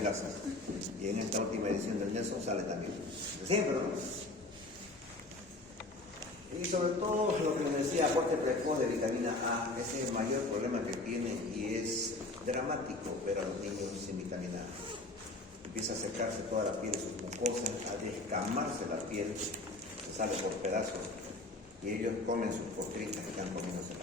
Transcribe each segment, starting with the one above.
hemopilasa. Y en esta última edición del Nelson sale también. Siempre, ¿no? Y sobre todo lo que les decía, aporte precoz de vitamina A, ese es el mayor problema que tienen y es dramático ver a los niños sin vitamina A. Empieza a secarse toda la piel de sus mucosas, a descamarse la piel, se sale por pedazos y ellos comen sus postritas que están comiéndose.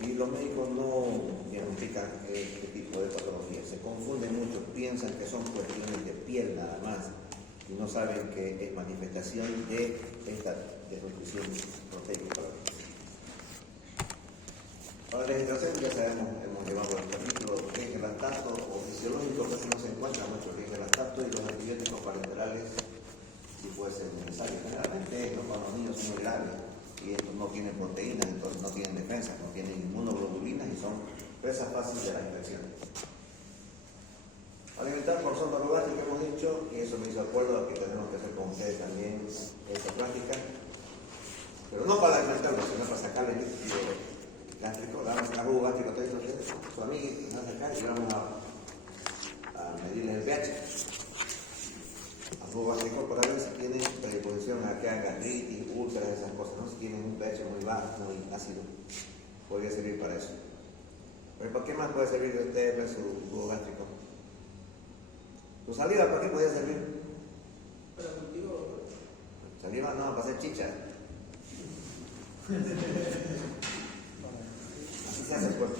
Y los médicos no diagnostican este tipo de patologías, se confunden mucho, piensan que son cuestiones de piel nada más y no saben que es manifestación de esta desnutrición proteica. Para la deshidratación ya sabemos, hemos llevado el capítulo riesgo de lactato o fisiológico, que no se encuentra mucho riesgo de lactato y los antibióticos parenterales si fuesen necesarios. Generalmente no, cuando los niños son muy graves y estos no tienen proteínas, entonces no tienen defensa, no tienen inmunoglobulinas y son presas fáciles de la infección. Alimentar por sonda gástrica que hemos dicho, y eso me hizo acuerdo a que tenemos que hacer con ustedes también esta práctica, pero no para alimentarlo, sino para sacarle el líquido gástrico. Vamos a jugo gástrico, su amiga va a sacar y vamos a medirle el pH al jugo gástrico para ver si tienen predisposición a que hagan gastritis, úlceras, esas cosas, ¿no? Si tienen un pH muy bajo, muy ácido, podría servir para eso. Pero ¿por qué más puede servir de ustedes su jugo gástrico? ¿Tu saliva para qué podía servir? Para cultivo. Saliva no, para hacer chicha. Así se hace pues.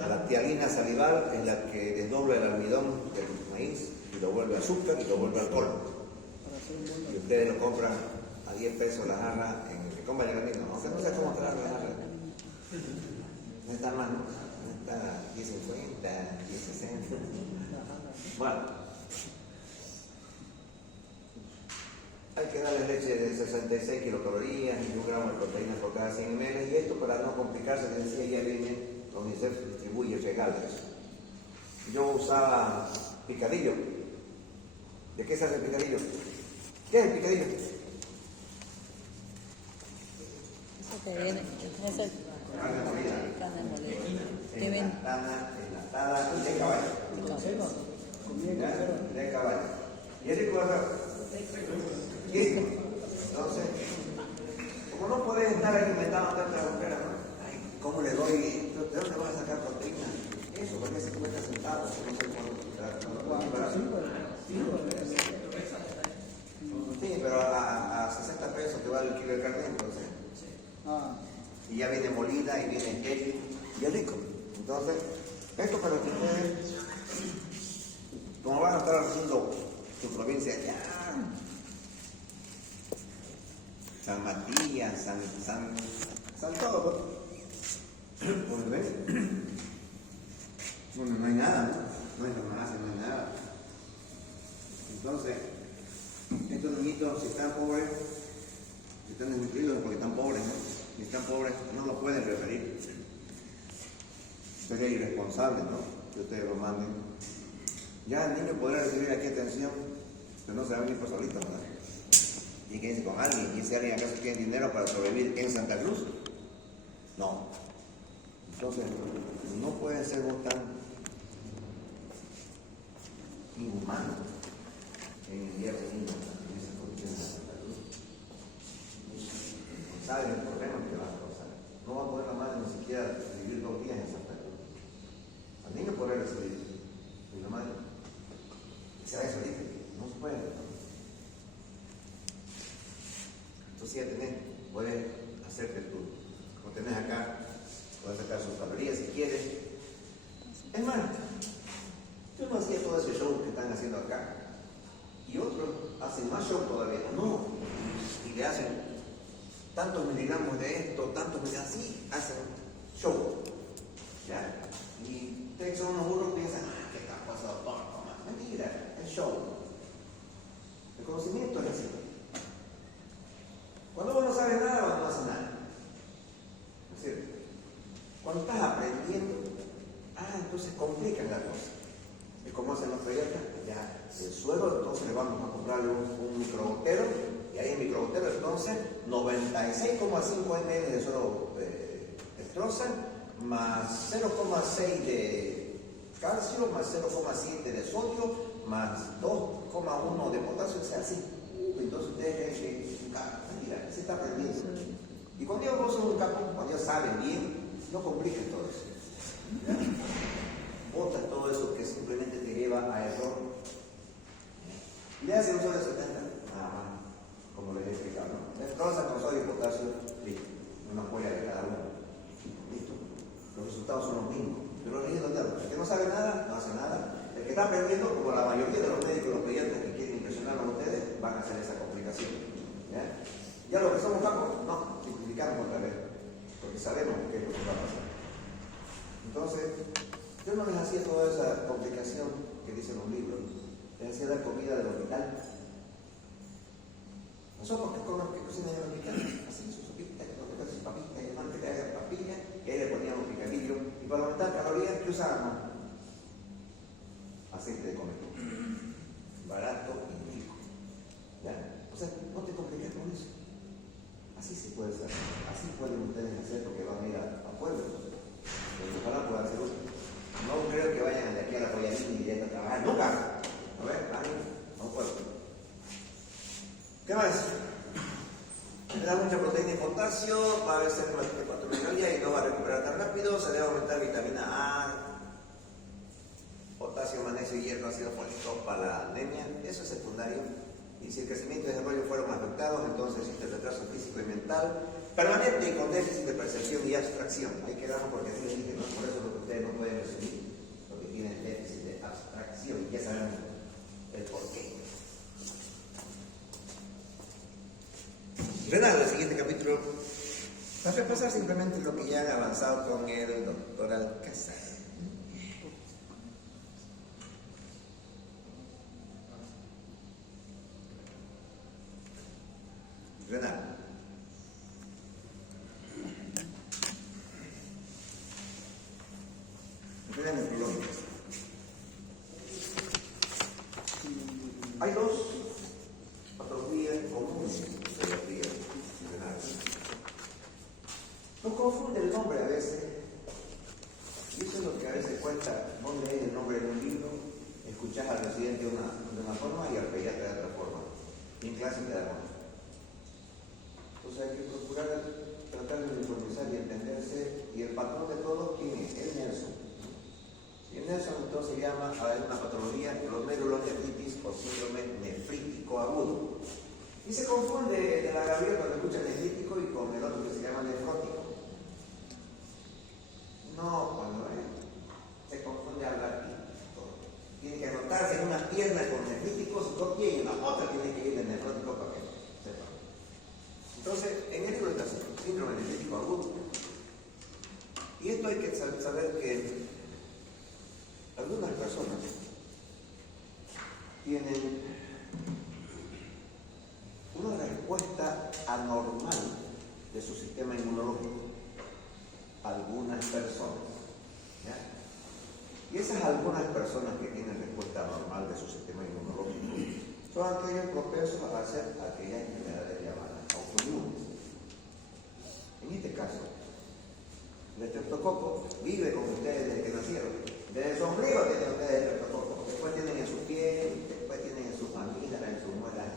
La tialina salival es la que desdobla el almidón del maíz y lo vuelve azúcar y lo vuelve alcohol. Y ustedes lo compran a 10 pesos la jarra en el que compra el granito. Aunque no sé cómo traer la jarra. No está más, ¿no? No está 10.50, 10.60. Bueno. Hay que darle leche de 66 kilocalorías y 1 gramo de proteínas por cada 100 ml. Y esto, para no complicarse, les decía, ya viene, la UNICEF distribuye regalo eso. Yo usaba picadillo. ¿De qué se hace el picadillo? ¿Qué es el picadillo? Eso que viene, es el Carne molida. carne molida. Que viene. Enlatada y de caballo. De caballo. ¿Y es rico, verdad? Entonces, como no puedes estar alimentando tanta agujera, ¿no? Ay, ¿cómo le doy? ¿De dónde vas a sacar proteína? Eso, porque se cuesta centavos, no sé cuándo. Sí, pero a 60 pesos te vale el kilo de carne, entonces. Y ya viene molida y viene ketchup, y es rico. Entonces, esto para que ustedes, como van a estar haciendo su provincia, ya. San Matías, San todo. Pues ven, no hay nada, no hay farmacia, no hay nada. Entonces, estos niñitos, si están pobres, si están desnutridos porque están pobres, ¿no? Si están pobres, no lo pueden referir. Sería irresponsable, ¿no? Que ustedes lo manden. Ya el niño podrá recibir aquí atención, pero no se va a venir por solito, ¿verdad? Y que dice con alguien, y ese alguien acaso tiene dinero para sobrevivir en Santa Cruz. No. Entonces, no puede ser vos tan inhumano en enviar a los niños en esas condiciones de Santa Cruz. No saben el problema que va a causar. No va a poder la madre ni siquiera vivir 2 días en Santa Cruz. Al niño podrá recibir, y la madre se va a salir, no se puede. Entonces ya tenés, puedes hacerte tú, como tenés acá, puedes sacar sus calorías si quieres. Es más, yo no hacía todo ese show que están haciendo acá. Y otros hacen más show todavía. No. Y le hacen tantos miligramos de esto, tantos miligramos, así hacen show. ¿Ya? Y ustedes son unos burros que piensan, ¿qué está pasando? Toma. Mentira, es show. El conocimiento es así. Cuando uno no sabe nada, no hace nada. Es decir, cuando estás aprendiendo, entonces complican la cosa. Es como hacen los pediatras, ya el suero, entonces le vamos a comprarle un microgotero, y ahí en el microgotero, entonces, 96,5 ml de suero Stroessel, más 0,6 de calcio, potasio, más 0,7 de sodio, más 2,1 de potasio, o sea, así. Entonces ustedes creen que mira, se está aprendiendo. Y cuando ellos no son un capo, cuando ellos saben bien, no compliquen todo eso. ¿Ya? Bota todo eso que simplemente te lleva a error. Le hacen uso de 70, nada más, como les he explicado, ¿no? Entonces con sodio y potasio, listo, una polla de cada uno. Listo. Los resultados son los mismos. Pero los niños, el que no sabe nada, no hace nada. El que está aprendiendo, como la mayoría de los médicos, los pediatras que quieren impresionar a ustedes, van a hacer esa complicación. Ya los que somos capos, no, simplificamos otra vez, porque sabemos qué es lo que va a pasar. Entonces, yo no les hacía toda esa complicación que dicen los libros, les hacía dar comida del hospital. Nosotros que cocinan en el hospital, así su sopita, sus papitas, y demás, que le hagan papilla, y ahí le poníamos picadillo, y para aumentar calorías, ¿qué usábamos? Aceite de comer, barato y rico. ¿Ya? O sea, no te compliques con eso. Así se puede hacer, así pueden ustedes hacer porque van a ir a pueblos. Pero ojalá puedan hacer uso. No creo que vayan de aquí a la Pollanina y directo a trabajar, nunca. A ver, a un pueblo. ¿Qué más? Le da mucha proteína y potasio, va a haber cerca de 4 y no va a recuperar tan rápido, se debe aumentar vitamina A, potasio, magnesio y hierro, ácido fólico para la anemia, eso es secundario. Y si el crecimiento y desarrollo fueron afectados, entonces existe el retraso físico y mental permanente y con déficit de percepción y abstracción. Ahí quedamos porque así les dije, ¿no? Por eso lo que ustedes no pueden resumir, porque tienen déficit de abstracción y ya sabemos el porqué. Renal, el siguiente capítulo va a repasar simplemente lo que ya han avanzado con el doctor Alcázar. Renal. Renal nefrológica. Hay dos patologías comunes de las vías renales. Nos confunde el nombre a veces, y eso es lo que a veces cuesta. Vos lees el nombre de un libro, escuchás al residente de una forma y al pediatra de otra forma. Y en clase te da más. Entonces hay que procurar tratar de uniformizar y entenderse. Y el patrón de todos, ¿quién es? Es Nelson. Y el Nelson entonces llama a una patología glomerulonefritis o síndrome nefrítico agudo. Y se confunde de la Gabriel cuando escucha nefrítico y con el otro que se llama nefrótico. No, cuando se confunde al ratito. Tiene que anotarse en una pierna con nefríticos, dos pies y en la otra tiene que ir de nefrótico para que sepa. Entonces, en esto está síndrome nefrítico agudo. Y esto hay que saber que algunas personas tienen una respuesta anormal de su sistema inmunológico. Algunas personas. ¿Ya? Y esas algunas personas que tienen respuesta anormal de su sistema inmunológico son aquellos propensos a hacer aquellas enfermedades llamadas autoinmunes. En este caso, el estreptococo vive con ustedes desde que nacieron. Desde su ombligo tienen ustedes el estreptococo. Después tienen en su piel, después tienen en sus mamíferas, en sus muelas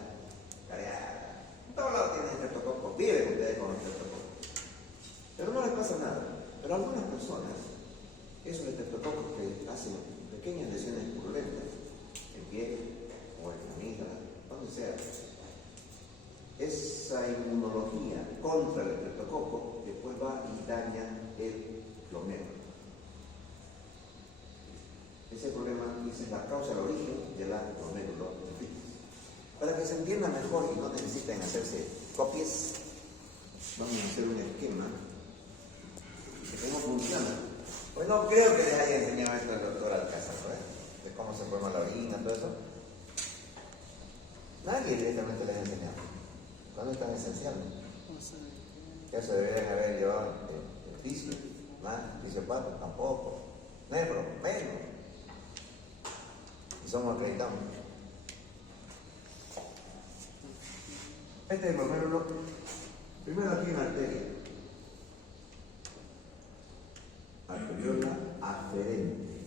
careadas. En todos lados tienen estreptococo. Viven ustedes con el estreptococo. Pero no les pasa nada. Pero algunas personas, esos estreptococos que hacen pequeñas lesiones purulentas en piel o en amígdalas, donde sea, esa inmunología contra el estreptococo después va y daña el glomérulo. Ese problema es la causa, el origen de la glomerulonefritis. Para que se entienda mejor y no necesiten hacerse copias, vamos a hacer un esquema de cómo funciona. Pues no creo que les haya enseñado esto el doctor Alcázar, ¿no? De cómo se forma la orina, todo eso. Nadie directamente les ha enseñado. ¿Cuándo es tan esencial? Ya se deberían haber llevado el fisio, más, fisiopato, tampoco. Nefro, menos. Y somos acreditados. Este es el glomérulo. Primero aquí una arteria. Arteriola aferente.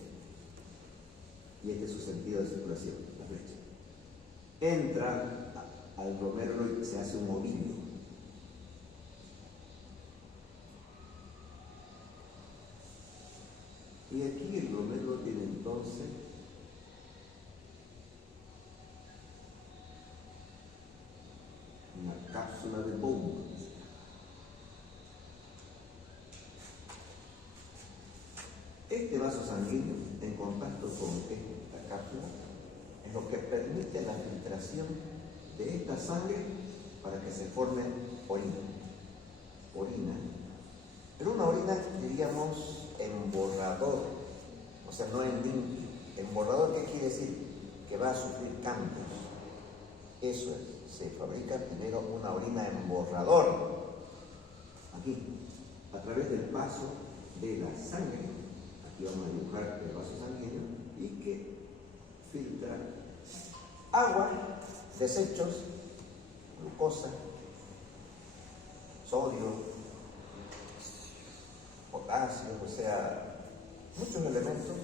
y este es su sentido de circulación, la flecha. Entra al glomérulo y se hace un ovillo. Y aquí el glomérulo tiene entonces una cápsula de Bowman. Este vaso sanguíneo en contacto con esta cápsula es lo que permite la filtración de esta sangre para que se forme orina. Pero una orina, diríamos, en borrador, o sea, no en limpio. En borrador, ¿qué quiere decir? Que va a sufrir cambios. Eso es, se fabrica primero una orina en borrador, aquí, a través del paso de la sangre. Aquí vamos a dibujar el vaso sanguíneo y que filtra agua, desechos, glucosa, sodio, potasio, o sea, muchos elementos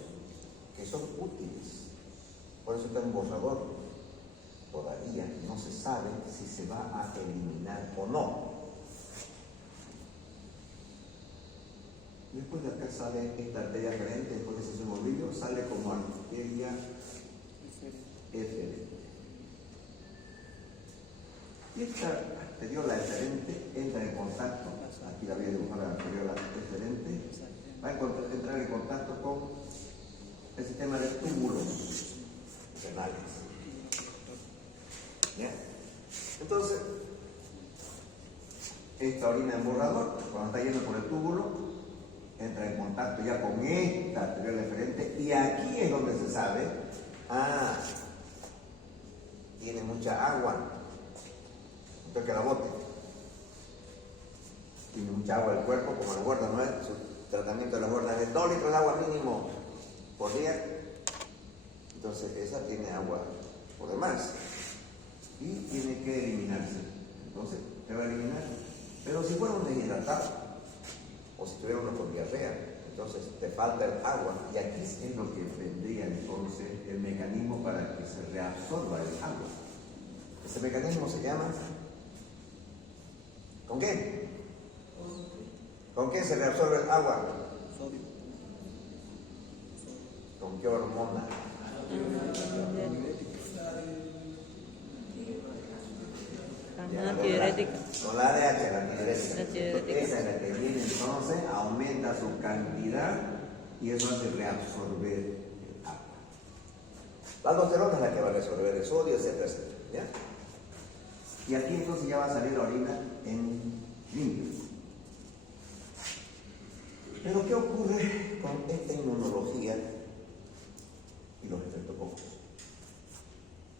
que son útiles. Por eso está en borrador. Todavía no se sabe si se va a eliminar o no. Después de acá sale esta arteria aferente, después de ese ovillo, sale como arteria eferente. Y esta arteriola eferente entra en contacto, aquí la voy a dibujar la arteriola eferente, va a entrar en contacto con el sistema de túbulos renales. ¿Ya? Entonces, esta orina en borrador, cuando está yendo por el túbulo, entra en contacto ya con esta arteriola eferente y aquí es donde se sabe, tiene mucha agua, entonces que la bote. Tiene mucha agua el cuerpo, como el gordo, ¿no es? Su tratamiento de los gordos es 2 litros de agua mínimo por día. Entonces esa tiene agua por demás y tiene que eliminarse. Entonces se va a eliminar. Pero si fuera un deshidratado o si tuviera uno con diarrea, entonces te falta el agua y aquí es lo que vendría entonces el mecanismo para que se reabsorba el agua. Ese mecanismo se llama ¿con qué? ¿Con qué se reabsorbe el agua? ¿Con qué hormona? Antidiurética. Con la ADH, la antidiurética. Antidiurética. Esa es la que viene entonces, aumenta su cantidad y eso hace reabsorber el agua. La aldosterona es la que va a resolver el sodio, etcétera, etcétera. ¿Ya? Y aquí entonces ya va a salir la orina en limpio. Pero ¿qué ocurre con esta inmunología y los estreptococos?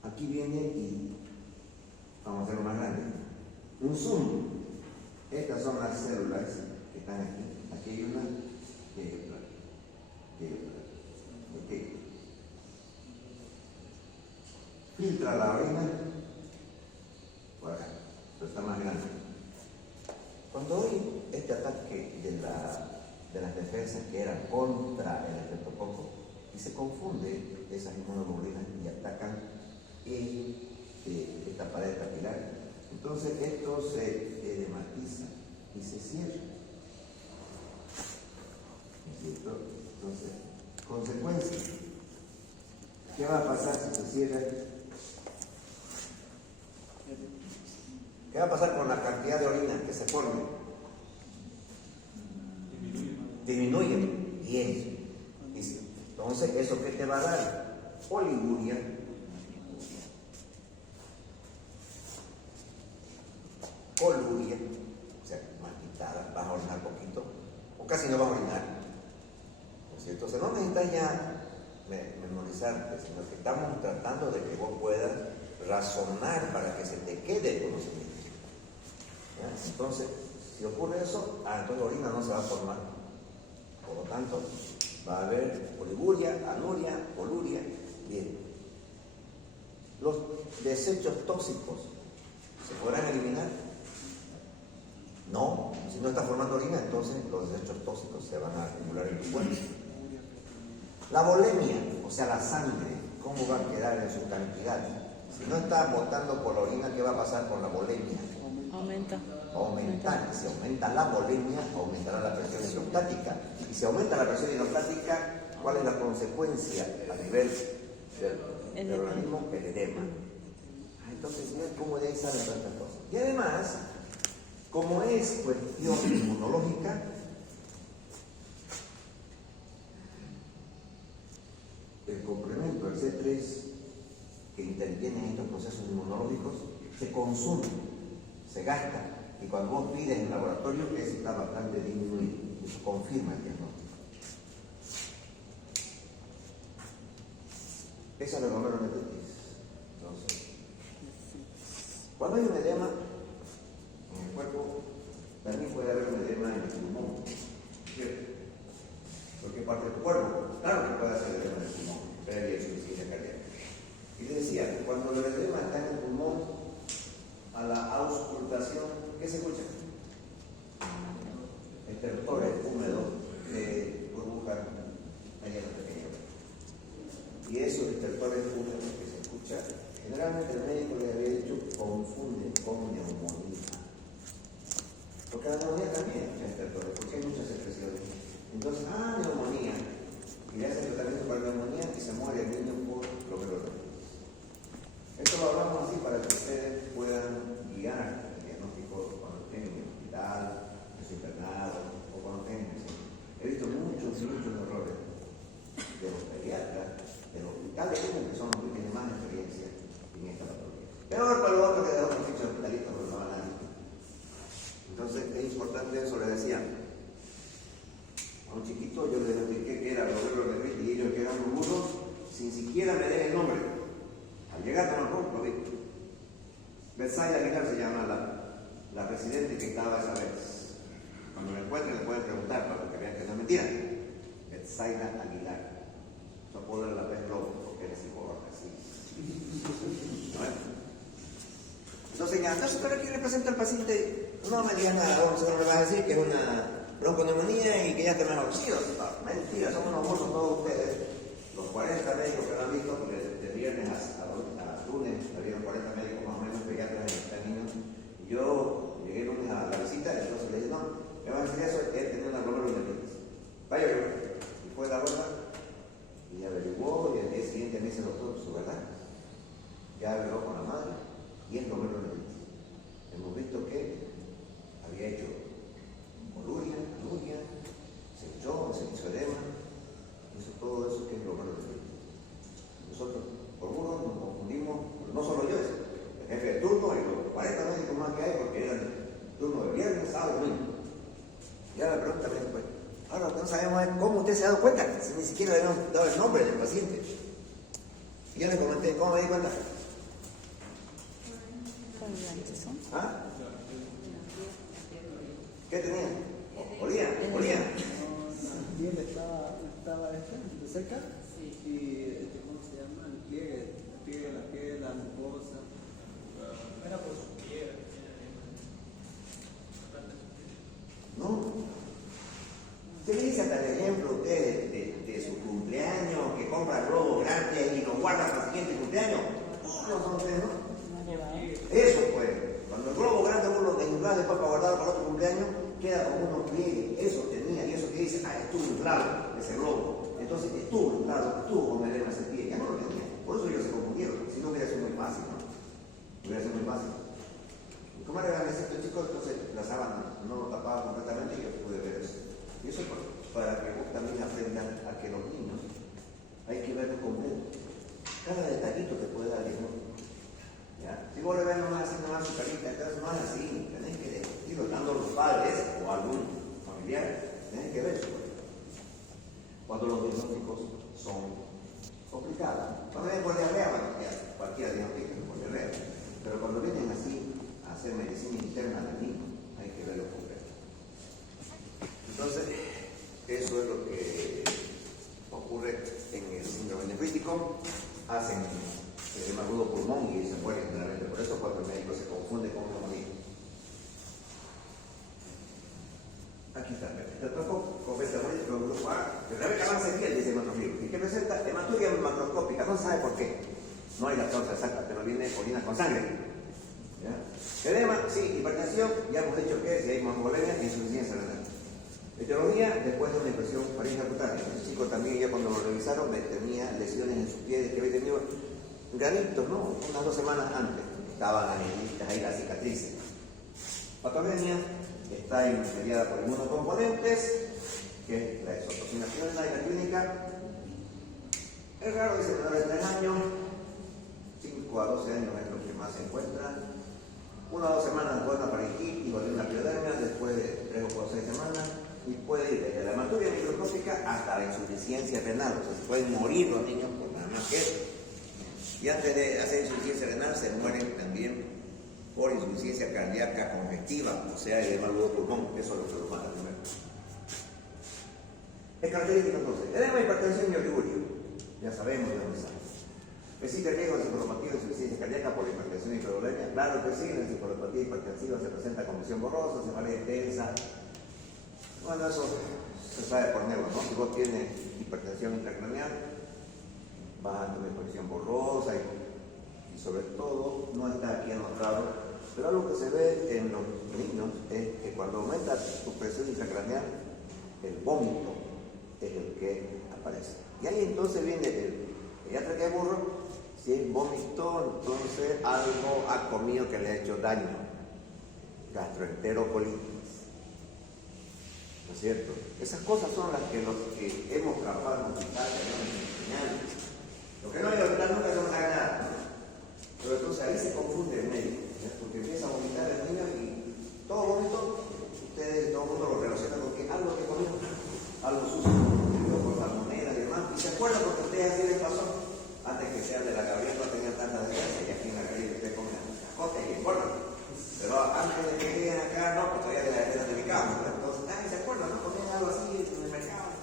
Aquí viene y vamos a hacerlo más grande. Un zoom. Estas son las células que están aquí. Aquí hay una, aquí hay otra, aquí hay otra. Ok. Filtra la orina por acá, pero está más grande. Cuando hay este ataque de las defensas que eran contra el estreptococo y se confunde esas inmunoglobulinas y atacan esta pared capilar, entonces esto se edematiza y se cierra. ¿No es cierto? Entonces, consecuencia, ¿qué va a pasar si se cierra? ¿Qué va a pasar con la cantidad de orina que se forme? Disminuye. Bien. Entonces, ¿eso qué te va a dar? Oliguria. Coluria, o sea, más quitada, vas a orinar poquito, o casi no vas a orinar. ¿No es cierto? Entonces, no necesitas ya memorizarte, sino que estamos tratando de que vos puedas razonar para que se te quede el conocimiento. ¿Ya? Entonces, si ocurre eso, entonces la orina no se va a formar. Por lo tanto, va a haber oliguria, anuria, coluria. Bien. Los desechos tóxicos se podrán eliminar. No, si no está formando orina, entonces los desechos tóxicos se van a acumular en tu cuerpo. La volemia, o sea, la sangre, ¿cómo va a quedar en su cantidad? Si no está botando por la orina, ¿qué va a pasar con la volemia? Aumenta. Aumentar. Si aumenta la volemia, aumentará la presión hidrostática. Y si aumenta la presión hidrostática, ¿cuál es la consecuencia a nivel del organismo? El edema. Entonces, miren cómo de ahí salen tantas cosas. Y además, como es cuestión inmunológica, el complemento, el C3, que interviene en estos procesos inmunológicos, se consume, se gasta. Y cuando vos pides en el laboratorio, ese está bastante disminuido. Eso confirma el diagnóstico. Esa es la glomerulonephritis. Entonces, cuando hay un edema en el cuerpo, también puede haber un edema en el pulmón, ¿cierto? Cualquier parte de tu cuerpo, claro que puede hacer edema en el pulmón, previa insuficiencia cardíaca. Y les decía que cuando el edema está en el pulmón, a la auscultación, ¿qué se escucha? Estertores húmedos de burbujas medianas pequeñas. Y esos estertores húmedos que se escuchan, generalmente el médico le había dicho confunde con neumonía. Porque la neumonía también es estertores, porque hay muchas expresiones. Entonces, neumonía. Y le hacen tratamiento para neumonía y se muere el niño por glomerulonephritis. Esto lo hablamos así para que ustedes puedan guiar el diagnóstico cuando estén en el hospital, en su internado o cuando estén en el centro. He visto muchos errores de los pediatras, de los hospitales, que son los que tienen más experiencia en esta patología. Peor para los otros que de otros fichos hospitalistas, pero no van a nadie. Entonces, es importante eso, le decía. A un chiquito yo le expliqué que era glomerulonephritis y ellos que eran un burro, sin siquiera me den el nombre. Al llegar a lo vi. Betsaida Aguilar se llama la presidente que estaba esa vez. Cuando me encuentren le pueden preguntar para que vean que no es mentira. Betsaida Aguilar. Su apodo era la pez lobo, porque eres psicóloga, así. Entonces, ¿pero quién representa al paciente? No me digas nada, vamos a me vas a decir que es una bronconeumonía y que ya te mejor. Sí, mentira, son unos burros todos ustedes. Los 40 médicos que lo han visto, porque de viernes a lunes habían 40 médicos más o menos pediatras en esta niños. Y yo llegué el lunes a la visita, y entonces le dije, no, me van a decir eso, él tenía una glomerulonephritis. Vaya, y fue la ropa, y averiguó, y al día siguiente me dice el doctor, su verdad. Ya habló con la madre, y es glomerulonephritis. Hemos visto que había hecho coluria, se hizo edema, hizo todo eso que es glomerulonephritis. Nosotros, por burros, nos confundimos, no solo yo, el jefe de turno y los 40 médicos más que hay, porque eran turno de viernes, sábado, domingo. Y ahora la pregunta me dijo, ahora no sabemos cómo usted se ha dado cuenta, si ni siquiera le habíamos dado el nombre del paciente. Y yo le comenté, ¿cómo me di cuenta? ¿Ah? ¿Qué tenía? ¿Olía? Y él estaba de cerca y ¿cómo se llama? El pliegue de la piel, la mucosa. Era por su piel. No. ¿Qué le dice hasta el ejemplo usted de su cumpleaños, que compra globos grandes y los guarda para el siguiente cumpleaños? No son ustedes, ¿no? Eso pues, cuando el globo grande uno lo desinfla después para guardarlo para otro cumpleaños, queda como unos pliegues. Eso tenía, y eso que dice, estuvo inflado ese globo. Entonces estuvo inflado, estuvo con edema ese pie, ya no lo tenía. Por eso ellos se confundieron, si no hubiera sido muy fácil, ¿no? Hubiera sido muy fácil. ¿Y cómo era el necesito, chicos? Entonces la sábana no lo tapaba completamente y yo pude ver eso. Y eso para que vos también aprendan a que los niños hay que verlos completo. Cada detallito te puede dar diagnóstico. Si vos le ves nomás su carita, entonces no es así, tenés que irlo dando a los padres o a algún familiar, tenés que ver eso. Cuando los diagnósticos son complicados. Cuando vienen por diarrea, bueno, cualquiera diagnostica por diarrea, pero cuando vienen así a hacer medicina interna del niño, hay que verlo completo. Entonces, eso es lo que ocurre en el síndrome nefrítico. Hacen edema agudo pulmón y se mueren generalmente por eso cuando el médico se confunde con neumonía. Aquí está, te tocó con beta grupo A, pero debe acabarse bien, dice nuestro libro. y que presenta hematuria macroscópica, no se sabe por qué, no hay la causa exacta, pero viene orina con sangre. ¿Ya? Edema, sí, hipertensión, ya hemos dicho que si hay hemoglobinemia, insuficiencia renal. Etiología, después de una infección faríngea cutánea. Ese chico también, ya cuando lo revisaron, tenía lesiones en sus pies, que había tenido granitos, ¿no? Unas 2 semanas antes. Estaban anelitas ahí las cicatrices. Patogenia está mediada por inmunocomponentes, que es la exotoxinación en la clínica. Es raro, dice, menores de 3 años, 5 a 12 años es lo que más se encuentra. 1 a 2 semanas después de una faringitis o de una piodermia, después de 3 o 6 semanas, y puede ir desde la hematuria microscópica hasta la insuficiencia renal. O sea, se pueden morir los niños por nada más que eso. Y antes de hacer insuficiencia renal se mueren también por insuficiencia cardíaca congestiva, o sea, edema agudo pulmón. Eso es lo que lo mata primero. Es característico entonces. Edema, hipertensión y oligurio. Ya sabemos de dónde sale. ¿Existe riesgo de encefalopatía o insuficiencia cardíaca por hipertensión y hipervolemia? Claro que sí, la encefalopatía hipertensiva se presenta con visión borrosa, cefalea intensa. Bueno, eso se sabe por neuro, ¿no? Si vos tienes hipertensión intracraneal, vas a tener visión borrosa y sobre todo, no está aquí anotado, pero algo que se ve en los niños es que cuando aumenta tu presión intracraneal, el vómito es el que aparece. Y ahí entonces viene el pediatra que es burro. Si es vómito, entonces algo ha comido que le ha hecho daño. Gastroenterocolitis. ¿No es cierto? Esas cosas son las que los que hemos trabajado en el hospital tenemos que enseñar. Lo que no hay hospital nunca se nos haga nada, ¿no? Pero entonces ahí se confunde el médico, ¿no? Porque empieza a vomitar el niño y todo vómito, ustedes, todo el mundo lo relaciona con que algo que comió, algo sucio, con salmonela y demás. Y se acuerdan porque ustedes así les pasó. Antes que sean de la Gabriel no tenían tanta defensa y aquí en la calle ustedes comen cascotes y engordan. Pero antes de que lleguen acá, no, pues todavía de la defensa de mi cama. Entonces, nadie se acuerda, ¿no? Comían algo así en el mercado,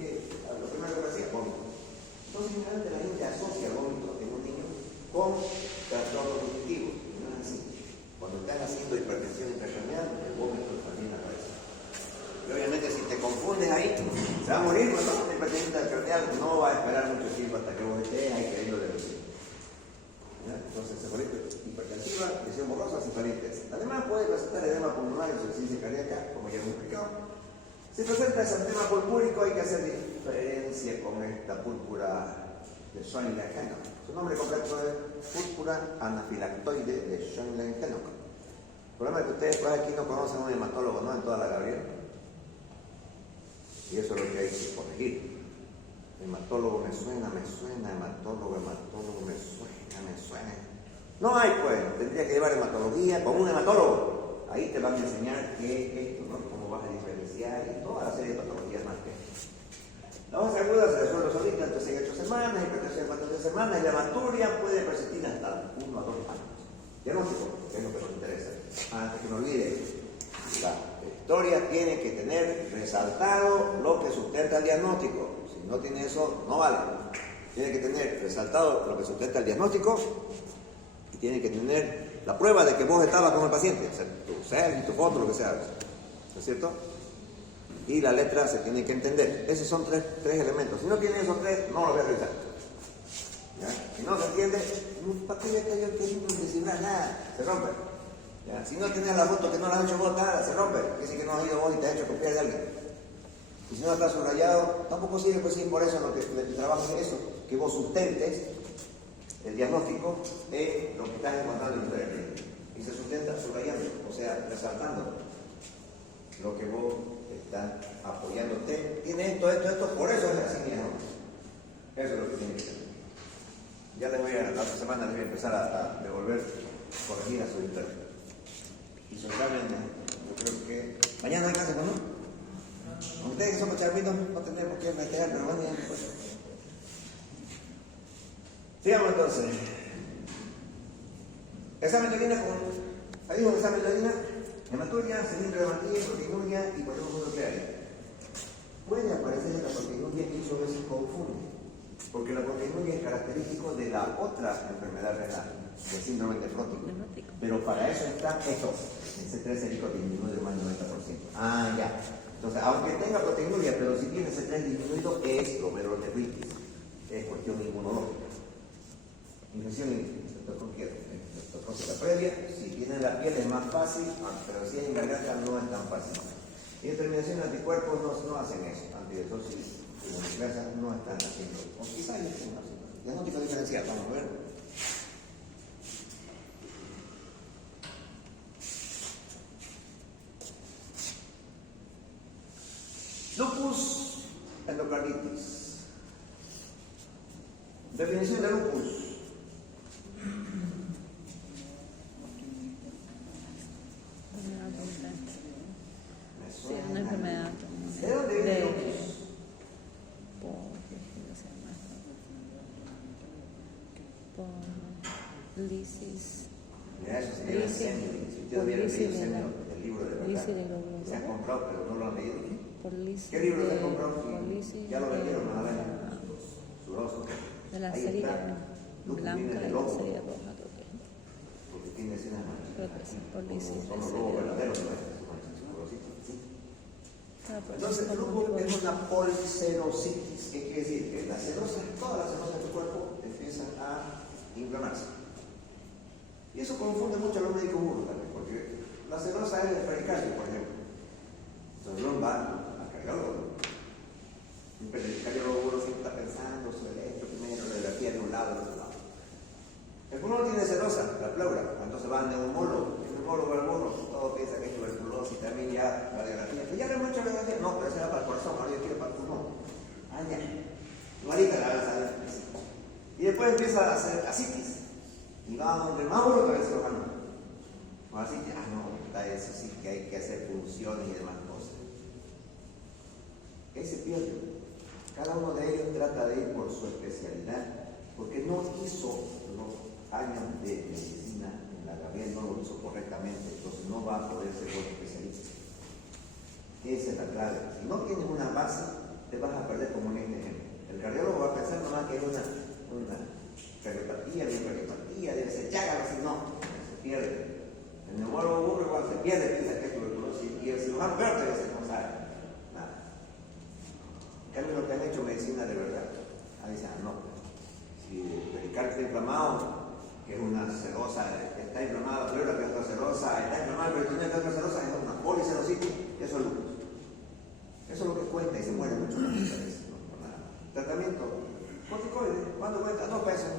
que lo primero que hacía es vómito. Entonces, generalmente la gente asocia el vómito en un niño con trastorno cognitivo. No es así. Cuando están haciendo hipertensión intracraneal, el vómito también aparece. Y obviamente, si te confundes ahí, se va a morir, pues no, la hipertensión intracraneal no va a esperar mucho tiempo hasta que vos estés ahí queriendo deducir. Entonces, cefalitis hipertensiva, lesión borrosa, cefalitis. Además, puede presentar edema pulmonar, insuficiencia cardíaca, como ya hemos explicado. Si presenta exantema purpúrico, hay que hacer diferencia con esta púrpura de Schönlein-Henoch. Su nombre completo es púrpura anafilactoide de Schönlein-Henoch. El problema es que ustedes por aquí no conocen a un hematólogo, ¿no? En toda la Gabriel. Y eso es lo que hay que corregir. Hematólogo me suena, hematólogo me suena. No hay, pues, tendría que llevar hematología con un hematólogo. Ahí te van a enseñar qué es esto, ¿no? Cómo vas a diferenciar y toda la serie de patologías más que. La hoja aguda se resuelve solita entre 6 y 8 semanas, hipertensión de 4 semanas, y la hematuria puede persistir hasta 1 a 2 años. Diagnóstico, que es lo que nos interesa. Antes que me olvide, la historia tiene que tener resaltado lo que sustenta el diagnóstico. Si no tiene eso, no vale. Tiene que tener resaltado lo que sustenta el diagnóstico y tiene que tener la prueba de que vos estabas con el paciente, o sea, tu selfie, tu foto, lo que sea. ¿No es cierto? Y la letra se tiene que entender. Esos son tres elementos. Si no tiene esos tres, no lo voy a revisar. ¿Ya? Si no se entiende, ¿para qué yo quiero descifrar nada? Se rompe. ¿Ya? Si no tienes la foto que no la has hecho vos, nada, se rompe. Quiere decir que no has ido vos y te has hecho copiar de alguien. Y si no está subrayado, tampoco sirve, pues sí, por eso lo que el trabajo es eso, que vos sustentes el diagnóstico en lo que estás encontrando en el cliente. Y se sustenta subrayando, o sea, resaltando lo que vos estás apoyándote. Tiene esto, por eso es así, mismo. Eso es lo que tiene que ser. Ya le voy a, la otra semana les voy a empezar a devolver, corregir a su interno. Y su examen, yo creo que mañana hay clase, ¿no? Ustedes que somos charmitos no tendrán por qué meter, pero bueno, pues. Sigamos entonces. Examen de orina con. Ahí un examen de orina, hematuria, cilindro de Martínez, proteinuria y ponemos un nucleario. Puede aparecer la proteinuria y eso a veces confunde, porque la proteinuria es característico de la otra enfermedad renal, del síndrome nefrótico. Pero para eso está esto. Ese 3 disminuye más del 90%. Ah, ya. Entonces, aunque tenga proteinuria, pero si tiene ese 3 disminuido, es glomerulonefritis. es cuestión inmunológica. Infección la previa, si tiene la piel es más fácil, pero si es en garganta no es tan fácil. Y determinación de anticuerpos no hacen eso, antidesosis y mononucleasas no están haciendo, o quizás ya estén haciendo. Diagnóstico diferencial, vamos a ver. Lupus endocarditis. Definición de lupus. Me Sí, suena. una enfermedad. ¿De dónde viene el lupus? Por lisis. Mira, eso se llama Lisis. Semio. Si usted Por hubiera lisis leído de Semio, la- el libro de lisis de verdad, los- se han comprado, pero no lo han leído. Por lisis. ¿Qué libro se de- ha comprado? por lisis Ya lo de- vendieron, más adelante. Su rostro. De la Ahí serie está. Lupus blanca viene y del la lobo, serie roja, creo que. porque tiene escenas Creo que sí, por lisis. son los de lobos serie verdaderos, roja. ¿sí? Ah, pues, Entonces, el como lupus tipo- es una policerositis. ¿Qué quiere decir? Que las cerosas, todas las cerosas de tu cuerpo empiezan a inflamarse. Y eso confunde mucho a los médicos burros también, porque la cerosa es el pericardio, por ejemplo. Entonces uno va al cardiólogo. El cardiólogo burro siempre está pensando sobre esto, primero, radiografía de un lado, de otro lado. El pulmón tiene cerosa, la pleura, entonces va al neumólogo, el neumólogo al burro, todo piensa que es tuberculosis, también ya radiografía. Pues ya no hay mucha radiografía, no, pero esa era para el corazón, ahora yo quiero para el pulmón. Ah, ya. Igualita la vas a ver. Y después empieza a hacer asitis. Y va donde el Mauro otra vez cirujano. O así que, no, está eso sí que hay que hacer funciones y demás cosas. ¿Qué se pierde? Cada uno de ellos trata de ir por su especialidad, porque no hizo los años de medicina en la Gabriel, no lo hizo correctamente, entonces no va a poder ser buen especialista. Esa es la clave. Si no tienes una base, te vas a perder como en este ejemplo. El cardiólogo va a pensar nomás que es una cardiopatía, miocardiopatía, debe ser chágalo, si no, se pierde. El neumólogo burro igual se pierde, piensa que es tuberculosis, y el cirujano peor debe ser, no sabe nada. En cambio, lo que han hecho medicina de verdad, ahí dicen, no, si el pericardio está inflamado, que es una cerosa, está inflamada, pleura, que es otra cerosa, está inflamada, pero tiene otra cerosa, es una policerositis, eso es lupus. Eso es lo que cuenta y se muere mucho la gente a veces, no por nada. Tratamiento, corticoide, ¿cuánto cuesta? 2 pesos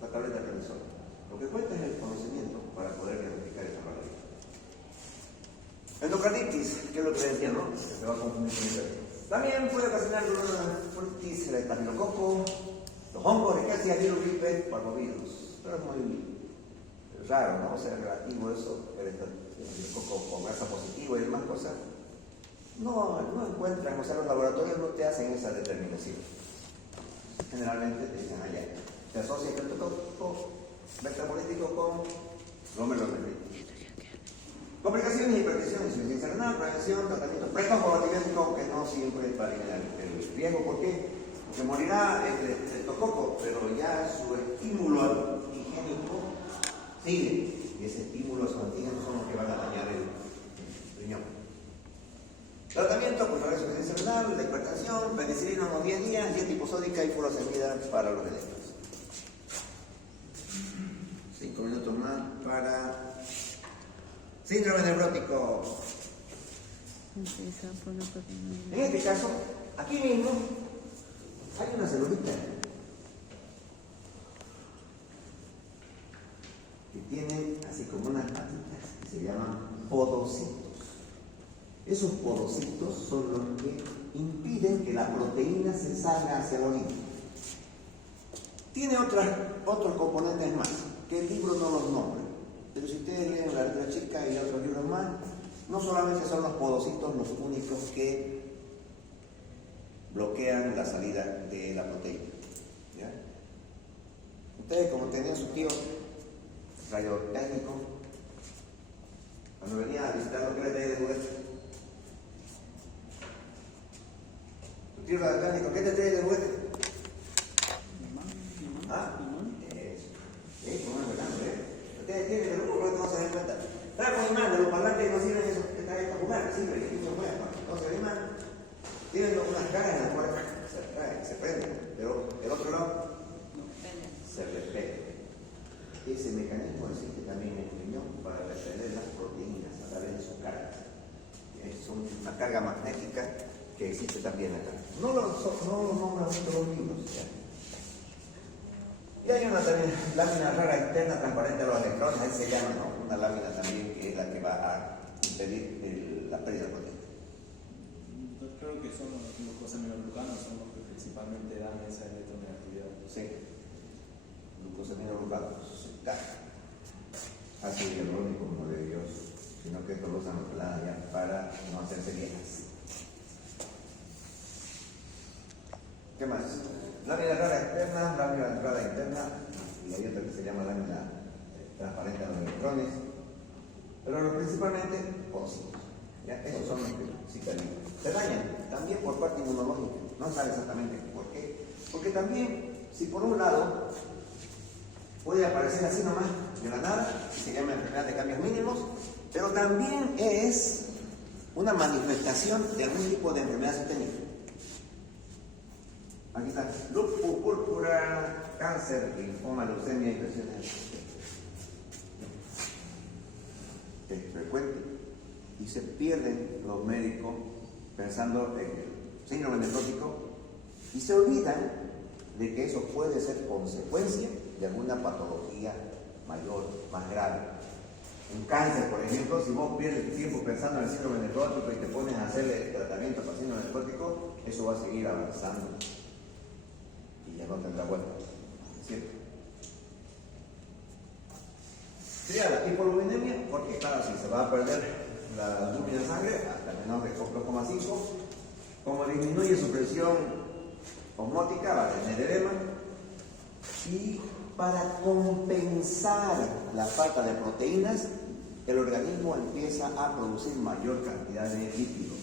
la tableta previsora. Lo que cuenta es el conocimiento para poder diagnosticar esa maladía. Endocarditis, que es lo que le decía, ¿no? Se va a confundir con el. También puede ocasionar colitis, el estafilococo, los hongos, rickettsia, virus, gripe, parvovirus. Pero es muy raro, ¿no? O sea, relativo eso, el estafilococo con grasa positiva y demás cosas. No encuentran, o sea, los laboratorios no te hacen esa determinación. Generalmente te dicen allá. Se asocia el criptococo metabólitico con glomerulonefritis. Complicaciones y hipertensión, insuficiencia renal, prevención, tratamiento precoz o antibiótico, aunque no siempre va a eliminar el riesgo. ¿Por qué? Porque morirá el criptococo, pero ya su estímulo higiénico sigue. Y ese estímulo, esos antígenos son los que van a dañar el riñón. Tratamiento por insuficiencia renal, la hipertensión, penicilina unos 10 días, dieta hiposódica y furosemida para los electros. 5 minutos más para síndrome neurótico. En este caso, aquí mismo hay una celulita que tiene así como unas patitas que se llaman podocitos. Esos podocitos son los que impiden que la proteína se salga hacia la orina. Tiene otros componentes más, que el libro no los nombra. Pero si ustedes leen la letra chica y otros libros más, no solamente son los podocitos los únicos que bloquean la salida de la proteína. ¿Ya? Ustedes, como tenían su tío radiotécnico, cuando venía a visitar, ¿qué le traía de juguete? Tu tío radiotécnico, ¿qué te trae de juguete? ¿Ah? Eso. Como es verdad, ustedes tienen el lujo, no se dan cuenta. Trae con imán, de los parlantes no sirven eso, que trae para jugar, sirve, que niños juegan. Entonces el imán tienen unas caras en la puerta, se prenden, pero el otro lado que existe también acá. No lo nombran mucho los libros. ¿Ya? Y hay una también lámina rara externa transparente a los electrones, ahí se llama, ¿no? Una lámina también que es la que va a impedir la pérdida de proteína. Yo creo que son los glucosaminoglucanos son los que principalmente dan esa electronegatividad. Sí. Glucosaminoglucanos. Así que lo único como de Dios, sino que esto lo usan los peladas ya para no hacerse viejas. ¿Qué más? Lámina rara externa, lámina rara interna, y hay otra que se llama lámina transparente a los electrones, pero principalmente óxidos. ¿Ya? Esos son los que sí se dañan, también por parte inmunológica, no sabe exactamente por qué, porque también, si por un lado puede aparecer así nomás, de la nada, se llama enfermedad de cambios mínimos, pero también es una manifestación de algún tipo de enfermedad sistémica. Aquí está, lupus, púrpura, cáncer, linfoma, leucemia, infecciones. Es frecuente y se pierden los médicos pensando en el síndrome nefrótico y se olvidan de que eso puede ser consecuencia de alguna patología mayor, más grave. Un cáncer, por ejemplo, si vos pierdes tiempo pensando en el síndrome nefrótico y te pones a hacerle tratamiento para el síndrome nefrótico, eso va a seguir avanzando. Y ya no tendrá vuelta, ¿cierto? Sería la hipoluminemia, porque claro, si se va a perder la albúmina en sangre hasta menos de 2,5, como disminuye su presión osmótica, va a tener edema, y para compensar la falta de proteínas, el organismo empieza a producir mayor cantidad de lípidos.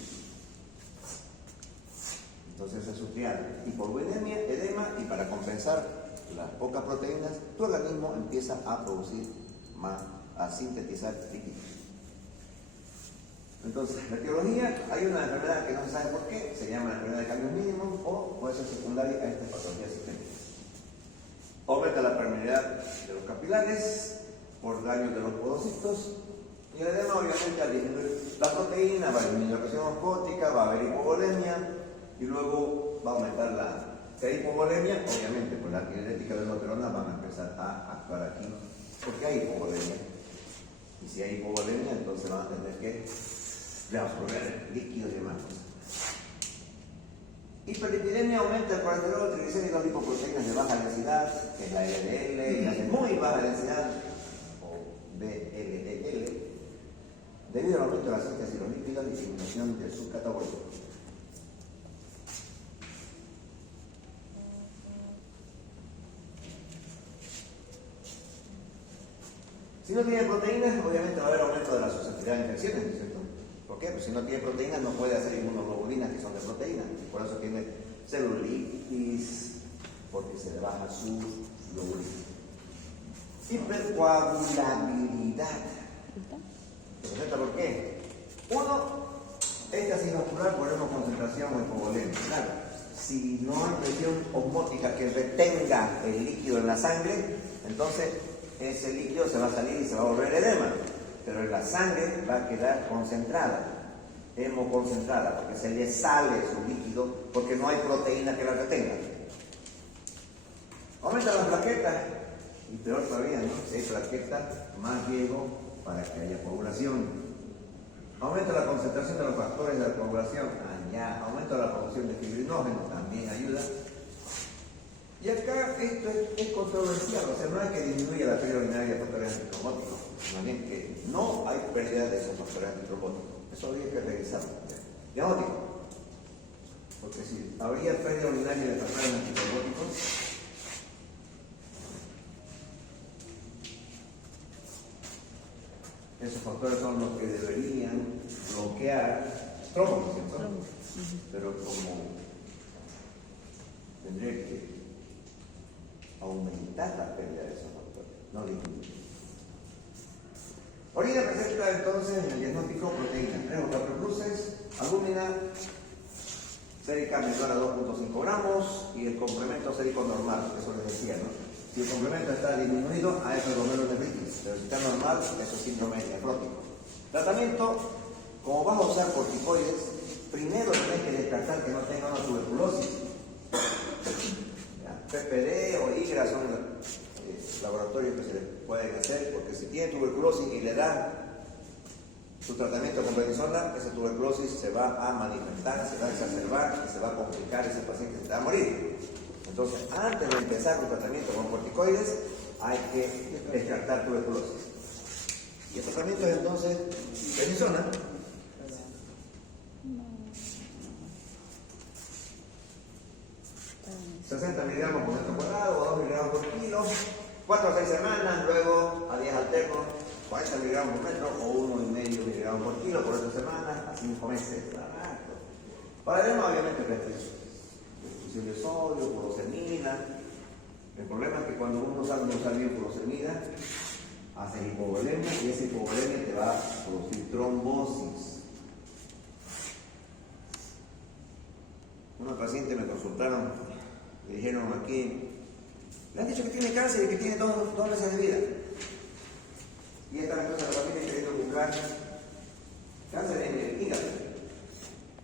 Entonces se sufría hipoluminemia, edema, y para compensar las pocas proteínas, tu organismo empieza a producir más, a sintetizar líquidos. Entonces, la etiología, hay una enfermedad que no se sabe por qué, se llama la enfermedad de cambios mínimos o puede ser secundaria a estas patologías sistémicas. Aumenta la permeabilidad de los capilares por daño de los podocitos. Y el edema, obviamente, al disminuir la proteína, va a disminuir la presión osmótica, va a haber hipovolemia y luego va a aumentar la. Si hay hipovolemia, obviamente, pues la antidiurética de loterona van a empezar a actuar aquí, porque hay hipovolemia. Y si hay hipovolemia, entonces van a tener que reabsorber líquidos y demás cosas. Hiperlipidemia aumenta el colesterol, triglicéridos, lipoproteínas de baja densidad, que es la LDL, y las de muy baja densidad, o VLDL, debido al aumento de la síntesis de los lípidos y disminución de su catabolismo. Si no tiene proteínas, obviamente va a haber aumento de la susceptibilidad a infecciones, ¿no es cierto? ¿Por qué? Pues si no tiene proteínas no puede hacer inmunoglobulinas que son de proteína. Por eso tiene celulitis, porque se le baja su globulina. Hipercoagulabilidad. ¿Se presenta por qué? Uno, éxtasis vascular por hemoconcentración o hipovolemia. Claro, si no hay presión osmótica que retenga el líquido en la sangre, entonces ese líquido se va a salir y se va a volver edema. Pero en la sangre va a quedar concentrada, hemoconcentrada, porque se le sale su líquido, porque no hay proteína que la retenga. Aumenta las plaquetas, y peor todavía, ¿no? Si hay plaquetas, más riesgo para que haya coagulación. Aumenta la concentración de los factores de la coagulación, aumenta la producción de fibrinógeno, también ayuda. Y acá esto es controversial, o sea, no es que disminuya la pérdida urinaria de factores antitrombóticos, sino bien que no hay pérdida de esos factores antitrombóticos. Eso habría que revisarlo. Diagnóstico. Porque si habría pérdida urinaria de factores antitrombóticos, esos factores son los que deberían bloquear trombos, ¿cierto? Pero como tendría que aumentar la pérdida de esos factores, no disminuir. Orina presenta entonces en el diagnóstico proteínas, 3 o 4 cruces, albúmina, sérica menor a 2.5 gramos y el complemento sérico normal, eso les decía, ¿no? Si el complemento está disminuido, a eso es glomerulonefritis, pero si está normal, eso es síndrome nefrótico. Tratamiento, como vas a usar corticoides, primero tenés que descartar que no tenga una tuberculosis. ¿Ya? PPD o IGRA son laboratorios que se le pueden hacer, porque si tiene tuberculosis y le dan su tratamiento con prednisona, esa tuberculosis se va a manifestar, se va a exacerbar y se va a complicar, ese paciente se va a morir. Entonces, antes de empezar un tratamiento con corticoides, hay que descartar tuberculosis. Y el tratamiento es entonces prednisona. 60 miligramos por metro cuadrado o 2 miligramos por kilo, 4 a 6 semanas, luego a 10 alternos, 40 miligramos por metro o 1,5 miligramos por kilo por 8 semanas, a 5 meses. Para el obviamente restricción de sodio, furosemida. El problema es que cuando uno sabe no usar bien furosemida, hace hipovolemia y esa hipovolemia te va a producir trombosis. Una paciente me consultaron, me dijeron aquí, le han dicho que tiene cáncer y que tiene 2 meses de vida. Y esta es la cosa de la familia queriendo buscar cáncer en el hígado.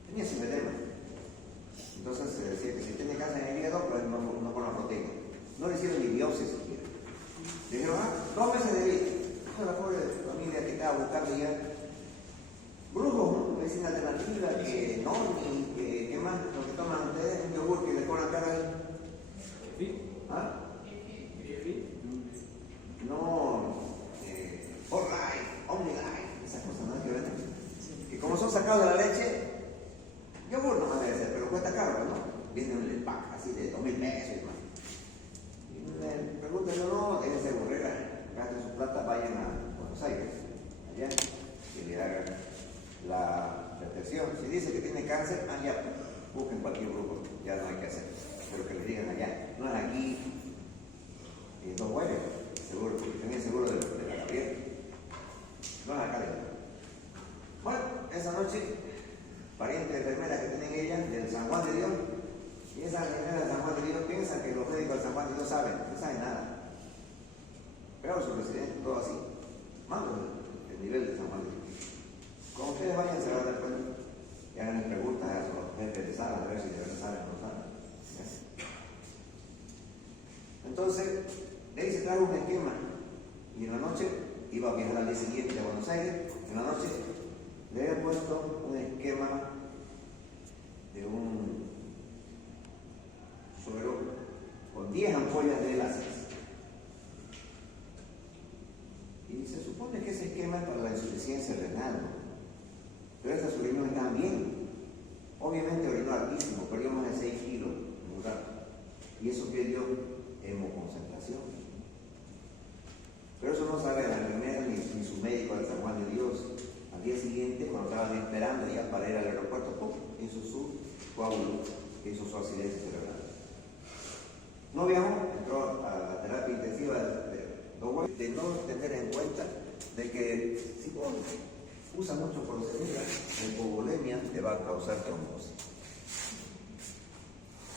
Tenía sinedema. Entonces se decía que si tiene cáncer en el hígado, pues no con la proteína. No le hicieron ni biopsia siquiera. Le dijeron, 2 meses de vida. La pobre familia que estaba buscando ya brujos, ¿no? Medicina alternativa, que no, ni que, ¿qué más? Lo que toman ustedes, un yogur que le ponen cara de... ¿Ah? No, Forlife, Omnilife, esas cosas, ¿no? Que venden. Que como son sacados de la leche, yogur no más debe ser, pero cuesta caro, ¿no? Viene un pack así de 2.000 pesos y más. Y me preguntan, no, deben ser borreras, gasten su plata, vayan a Buenos Aires, allá, que le hagan la detección. Si dice que tiene cáncer, ya, busquen cualquier grupo, ya no hay que hacer, pero que les digan allá, no es aquí, en Don Juárez, seguro, porque tenía seguro de la Gabriela, no es acá. Bueno, esa noche, parientes de enfermeras que tienen ellas del San Juan de Dios, y esas enfermeras del San Juan de Dios piensan que los médicos del San Juan de Dios no saben nada. Pero su presidente, todo así, mando el nivel de San Juan de Dios. Como ustedes vayan, se van a dar cuenta y hagan preguntas a los jefes de sala, a ver si de verdad saben o no saben. Entonces, él se trajo un esquema y en la noche iba a viajar al día siguiente a Buenos Aires. En la noche le había puesto un esquema de un suero con 10 ampollas de láser. Y se supone que ese esquema es para la insuficiencia renal, ¿no? Pero esas urinas están bien. Obviamente orinó altísimo, perdió más de 6 kilos en un rato. Y eso pidió hemoconcentración. Pero eso no sabe la enfermera ni su médico de San Juan de Dios. Al día siguiente, cuando estaban esperando ya para ir al aeropuerto, ¡pum!, hizo su coágulo, hizo su accidente cerebral. No viajó, entró a la terapia intensiva de no tener en cuenta de que si vos usas mucho furosemida, la hipovolemia te va a causar trombosis.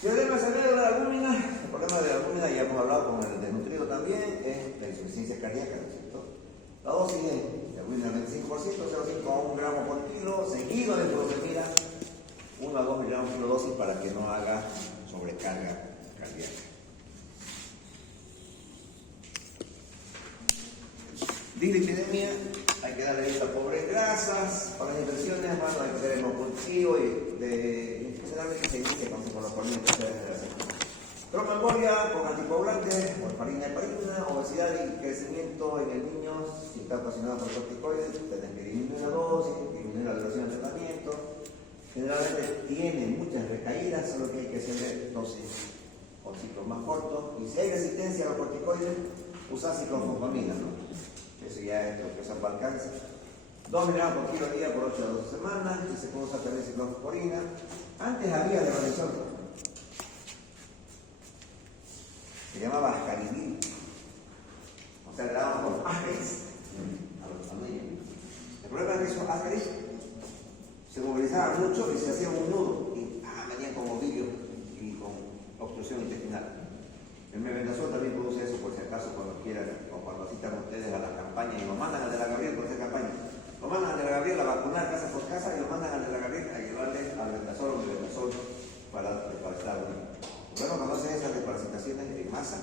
Si el edema severo de la albúmina, el problema de la albúmina, ya hemos hablado con el desnutrido también, es la insuficiencia cardíaca, ¿no es cierto? La dosis de albúmina del 25%, 0,5 a 1 gramo por kilo, seguido de furosemida, 1 a 2 miligramos por dosis para que no haga sobrecarga cardíaca. Dislipidemia, hay que darle dieta pobre en grasas, para las infecciones, bueno, hay que hacer hemocultivo y especialmente se inicia con los colmillos de generación. Tromboembolia con anticoagulantes, warfarina, heparina, obesidad y crecimiento en el niño, si está ocasionado por corticoides, tenés que disminuir la dosis, disminuir la duración del tratamiento. Generalmente tiene muchas recaídas, solo que hay que hacer dosis o ciclos más cortos. Y si hay resistencia a los corticoides, usar ciclofosfamina, ¿no? Eso ya es lo que se alcanza. 2 miligramos por kilo al día por 8 a 12 semanas, y se puede usar también ciclofosforina. Antes había de Robinson, se llamaba ascaribil, o sea, le daban con ascaris a los niños. El problema es que esos ascaris se movilizaban mucho y se hacía un nudo, y venían con ovillo y con obstrucción intestinal. El mebendazol también produce eso, por si acaso, cuando quieran, o cuando asistan ustedes a las campañas y nos mandan al de la Gabriel por esa campaña. Lo mandan a la Gabriel a vacunar casa por casa y lo mandan a la Gabriel a llevarle al retrasor o mebetasol para estar bien. Bueno, cuando hacen esas desparasitaciones en masa,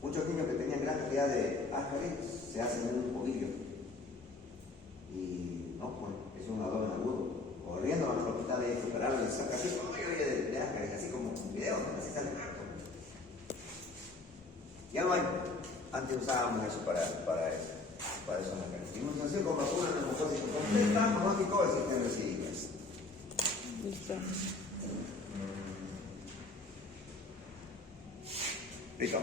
muchos niños que tenían gran cantidad de ácaros se hacen un ovillo. Y no, pues es un abdomen agudo. Corriendo van al hospital de superarlo y saca así como mayoría de ácaros, así como un video, así sale harto. Ya no hay. Antes usábamos eso para eso. Inmunización con vacuna, neumocosis completa, pronóstico del sistema de siglas. Listo. Listo.